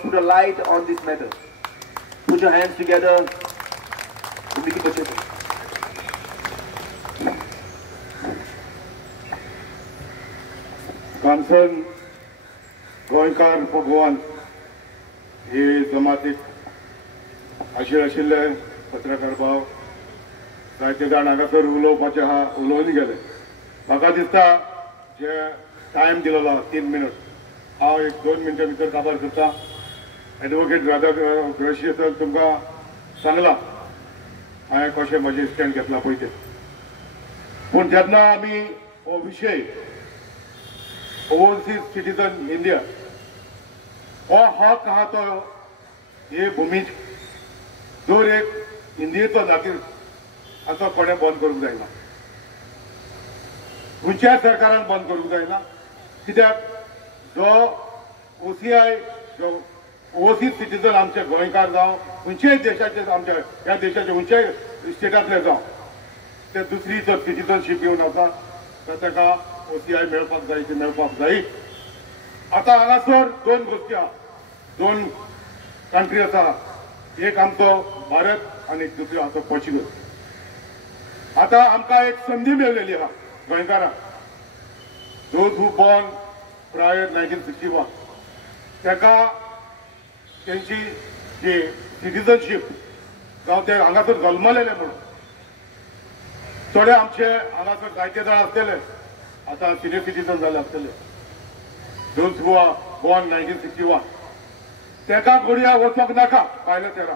put a light on this matter. Put your hands together. कांसन गोंयकार भगवान हे जमातीक आशिल्ले पत्रकार भाव जायते जाण हांगासर उलोवपाचे आहा उलोवन गेले. म्हाका दिसता जे टायम दिलेलो 3 मिनट हांव 1-2 मिनटां भितर काबार करता. एडवोकेट राधाकृष्णन तुमकां सांगला हांवें कशें म्हजें स्टँड घेतला पळय तें. पूण जेन्ना आमी हो विशय ओवरसीज सिटीजन इंडिया हो हक आहा तो हे भुमी जर एक इंडियेचो जातीर असो कोणें बंद करूंक जायना. खंयच्याय सरकारान बंद करूंक जायना. कित्याक जो OCI जो ओवरसीज सिटीजन आमचे गोंयकार जावं खंयच्याय देशाचे आमच्या ह्या देशाचे खंयच्याय स्टेटांतले जावं ते दुसरी जर सिटीजनशीप घेवन आसा तर ताका OCI मेळपाक जाय ती मेळपाक जाय. आतां हांगासर 2 गोश्टी आहा, 2 कंट्री आसा. एक आमचो भारत आनी दुसरो आमचो पोर्चुगल. आतां आमकां एक संदी मेळलेली आहा गोंयकारांक. दोज हू बॉर्न प्रायर 1961 ताका तेंची जी सिटीजनशीप जावं ते हांगासर जल्मलेले म्हणून थोडे आमचे हांगासर जायते जाण आसतले आतां सिनियर सिटीजन जाले आसतले. दोज हू आर बॉर्न 1961 ताका गोडया वचपाक नाका भायल्या तेरा.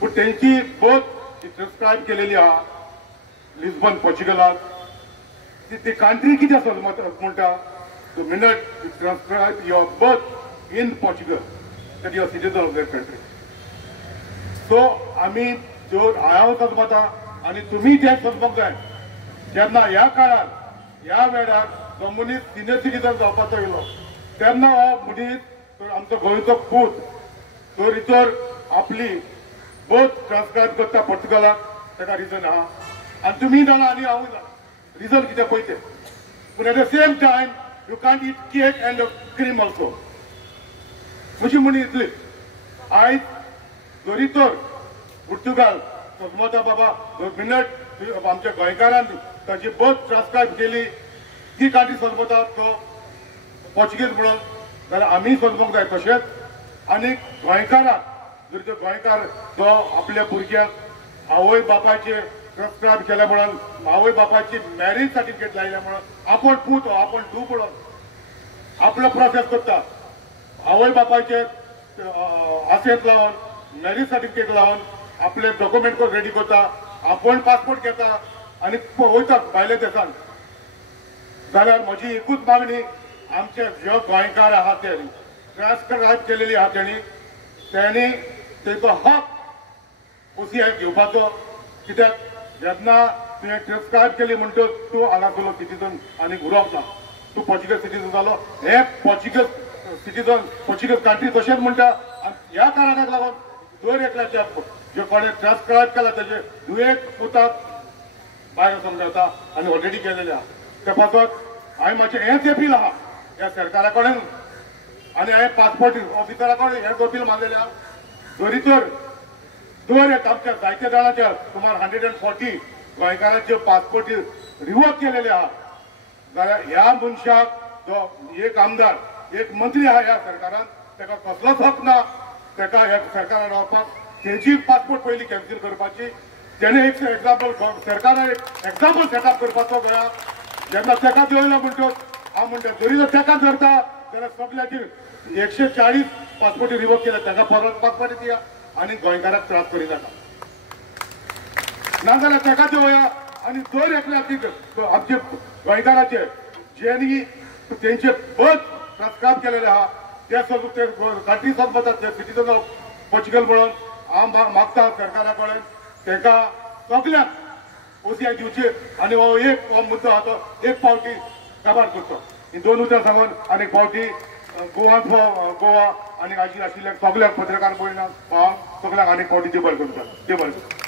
पूण तेंची बर्थ प्रिस्क्रायब केलेली आहा लिस्बन पोर्चुगलांत. ती कंट्री कितें म्हणटा the minute you prescribe your birth in Portugal that you are citizen of that country. So आमी जर हांव समजता आनी तुमी ते समजपाक जाय जेन्ना ह्या काळार ह्या वेळार जो मनीस सिनियर सिटीजन जावपाचो येयलो तेन्ना हो मनीस आमचो गोंयचो पूत तर भितर आपली बर्थ ट्रान्सक्रायब करता पोर्चुगलाक ताका रिजन आहा. आनी तुमी जाणा आनी हांवूय जाणा रिजन कितें पळय तें. पूण at the same time you can't eat cake end cream also. अशी म्हणी इतली आयज जरी तर पुर्तुगाल समजता बाबा मिनट आमच्या गोंयकारान ताची बर्थ ट्रान्सक्रायब केली ती कंट्री समजता तो पोर्चुगीज म्हणून जाल्यार आमी समजूंक जाय तशेंच. आनी गोंयकाराक जर तो गोंयकार जो आपल्या भुरग्याक आवय बापायचे ट्रान्सक्रायब केले म्हणून आवय बापायची मॅरेज सर्टिफिकेट लायल्या म्हणून आपूण पूत आपूण धूव म्हणून आपलो प्रोसेस करता. आवय बापायचे आसेत लावन मॅरेज सर्टिफिकेट लावन आपले डॉक्युमेंट रेडी करता. आपण पासपोर्ट घेता आनी वयता भायल्या देशांत. जाल्यार म्हजी एकूच मागणी आमचे जे गोंयकार आहात ते ट्रान्सक्रायब केलेली आहा त्यांनी तेचो हक OCI घेवपाचो. कित्याक जेन्ना तुवें ट्रान्सक्रायब केली म्हणटच तूं हांगासरलो सिटीजन आनी उरोवप ना. तूं पोर्चुगीज सिटीजन जालो हे पोर्चुगीज सिटीजन पोर्चुगीज कंट्री तशेंच म्हणटा. आनी ह्या कारणाक लागून दर एकल्याच्या जे कोणें ट्रान्सक्रायब केला ताचे दुयेक पुताक भायर समजता आनी ऑलरेडी केलेले आहा. ते पासत हांवें मातशें हेंच अपील आहा ह्या सरकारा कडेन आनी हांवें पासपोर्ट ऑफिसरा कडेन हेंच अपील मारलेलें आहा. जरी तर दर एक आमच्या जायते जाणांच्या सुमार 140 गोंयकारांचे पासपोर्ट रिवोक केलेले आहा. जाल्यार ह्या मनशाक जो एक आमदार एक मंत्री आहा ह्या सरकारान ताका कसलोच हक ना ताका ह्या सरकारान रावपाक. तेजी पासपोर्ट पयली कॅन्सील करपाची. तेणे एक एक्झाम्पल सरकारान एक एक्झाम्पल सेटअप करपाचो गोंया. जेन्ना ताका देवयलो म्हणटच हांव म्हणटा जरी जर ताका धरता जाल्यार सगळ्याची 140 पासपोर्ट रिवोक केले ताका परत पासपोर्ट दिया आनी गोंयकाराक त्रास करिनाका. नाजाल्यार ताका देवया आनी दर एकल्या आमचे गोंयकाराचे जेनी तेंचे बर्थ ट्रान्सक्रायब केलेले आहा ते सगळे कंट्री समजतात ते सिटीजन ऑफ पोर्चुगल म्हणून हांव मागता सरकारा कडेन ताका सगळ्यांक OCI दिवचे आनी हो एक मुद्दो आहा तो एक फावटी काबार करचो. ही 2 उतरां सांगून आनी फावटी गोवा आनी आशिल्ल्या सगळ्याक पत्रकार भयणांक सगळ्यांक आनी फावटी देव बरें करता. देव बरें करता.